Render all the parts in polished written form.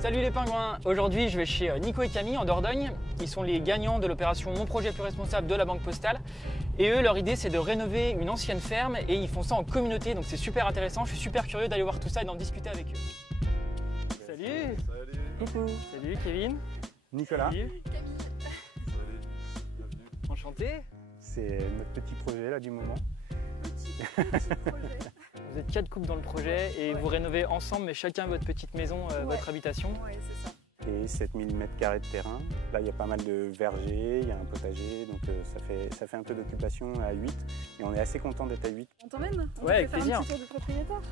Salut les pingouins! Aujourd'hui je vais chez Nico et Camille en Dordogne. Ils sont les gagnants de l'opération Mon projet plus responsable de la Banque Postale. Et eux, leur idée c'est de rénover une ancienne ferme et ils font ça en communauté, donc c'est super intéressant. Je suis super curieux d'aller voir tout ça et d'en discuter avec eux. Salut! Salut! Coucou! Salut Kevin! Nicolas! Salut. Camille! Salut! Bienvenue! Enchanté! C'est notre petit projet là du moment. Petit projet! Vous êtes 4 couples dans le projet et vous rénovez ensemble, mais chacun votre petite maison, votre habitation. Oui, c'est ça. Et 7000 m² de terrain. Là, il y a pas mal de vergers, il y a un potager, donc ça fait un peu d'occupation à 8. Et on est assez content d'être à 8. On t'emmène? Ouais, avec faire plaisir. un petit tour de propriétaire.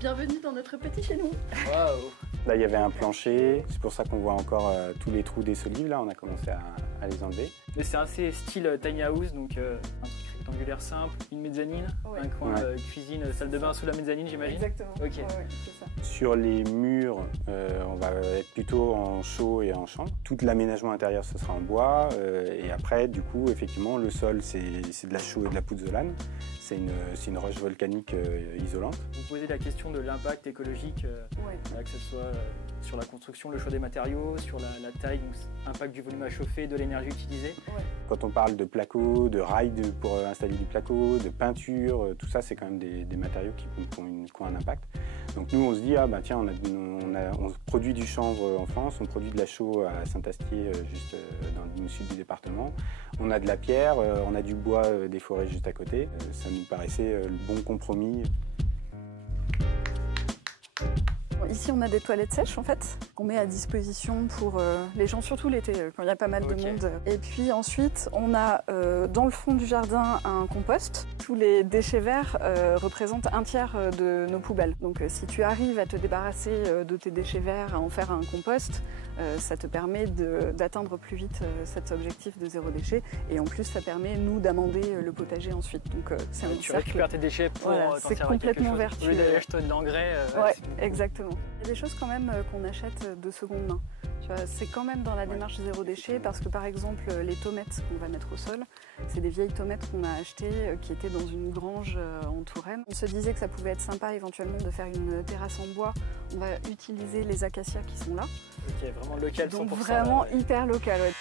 Bienvenue dans notre petit chez nous. Waouh! Là, il y avait un plancher. C'est pour ça qu'on voit encore tous les trous des solives. Là, on a commencé à les enlever. Mais c'est assez style tiny house, donc un truc rectangulaire simple, une mezzanine, Ouais. un coin Ouais. cuisine, salle de bain sous la mezzanine, j'imagine. Exactement. Ok. Ouais, c'est ça. Sur les murs, on va être plutôt en chaux et en chambre. Tout l'aménagement intérieur, ce sera en bois. Et après, du coup, effectivement, le sol, c'est de la chaux et de la pouzzolane. C'est une roche volcanique isolante. Vous posez la question de l'impact écologique, Ouais. voilà, que ce soit sur la construction, le choix des matériaux, sur la taille, donc impact du volume à chauffer, de l'énergie utilisée. Ouais. Quand on parle de placo, de rails pour installer du placo, de peinture, tout ça, c'est quand même des matériaux qui ont un impact. Donc nous, on se dit, ah bah tiens, on produit du chanvre en France, on produit de la chaux à Saint-Astier, juste dans le sud du département. On a de la pierre, on a du bois des forêts juste à côté. Ça nous paraissait le bon compromis. Ici, on a des toilettes sèches en fait, qu'on met à disposition pour les gens, surtout l'été, quand il y a pas mal de monde. Et puis ensuite, on a dans le fond du jardin un compost. Tous les déchets verts représentent un tiers de nos poubelles. Donc si tu arrives à te débarrasser de tes déchets verts, à en faire un compost, ça te permet d'atteindre plus vite cet objectif de zéro déchet. Et en plus, ça permet, nous, d'amender le potager ensuite. Donc c'est un Tu cercle. récupères tes déchets pour Voilà, t'en c'est servir à complètement quelque chose. Au vertueux. lieu d'aller acheter de l'engrais. Ouais, c'est- exactement. Il y a des choses quand même qu'on achète de seconde main. Tu vois, c'est quand même dans la démarche zéro déchet parce que par exemple les tomates qu'on va mettre au sol, c'est des vieilles tomates qu'on a achetées qui étaient dans une grange en Touraine. On se disait que ça pouvait être sympa éventuellement de faire une terrasse en bois. On va utiliser les acacias qui sont là. Ok, vraiment local, 100%. Donc vraiment hyper local. Ouais.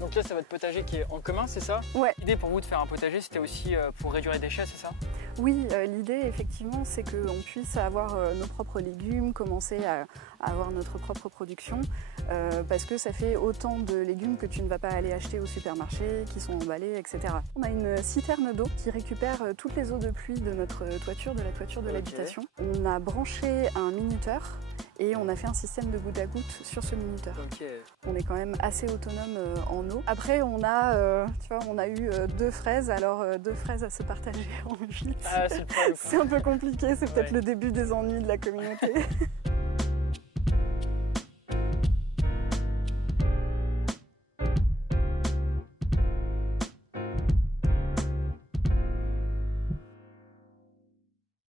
Donc là, c'est votre potager qui est en commun, c'est ça? Ouais. L'idée pour vous de faire un potager, c'était aussi pour réduire les déchets, c'est ça? Oui, l'idée effectivement c'est qu'on puisse avoir nos propres légumes, commencer à avoir notre propre production parce que ça fait autant de légumes que tu ne vas pas aller acheter au supermarché, qui sont emballés, etc. On a une citerne d'eau qui récupère toutes les eaux de pluie de notre toiture, de la toiture de l'habitation. On a branché un minuteur et on a fait un système de goutte à goutte sur ce minuteur. Ok. On est quand même assez autonome en eau. Après, on a, tu vois, on a eu 2 fraises, alors 2 fraises à se partager en 8. Ah, c'est le problème. C'est un peu compliqué, c'est peut-être Ouais. le début des ennuis de la communauté.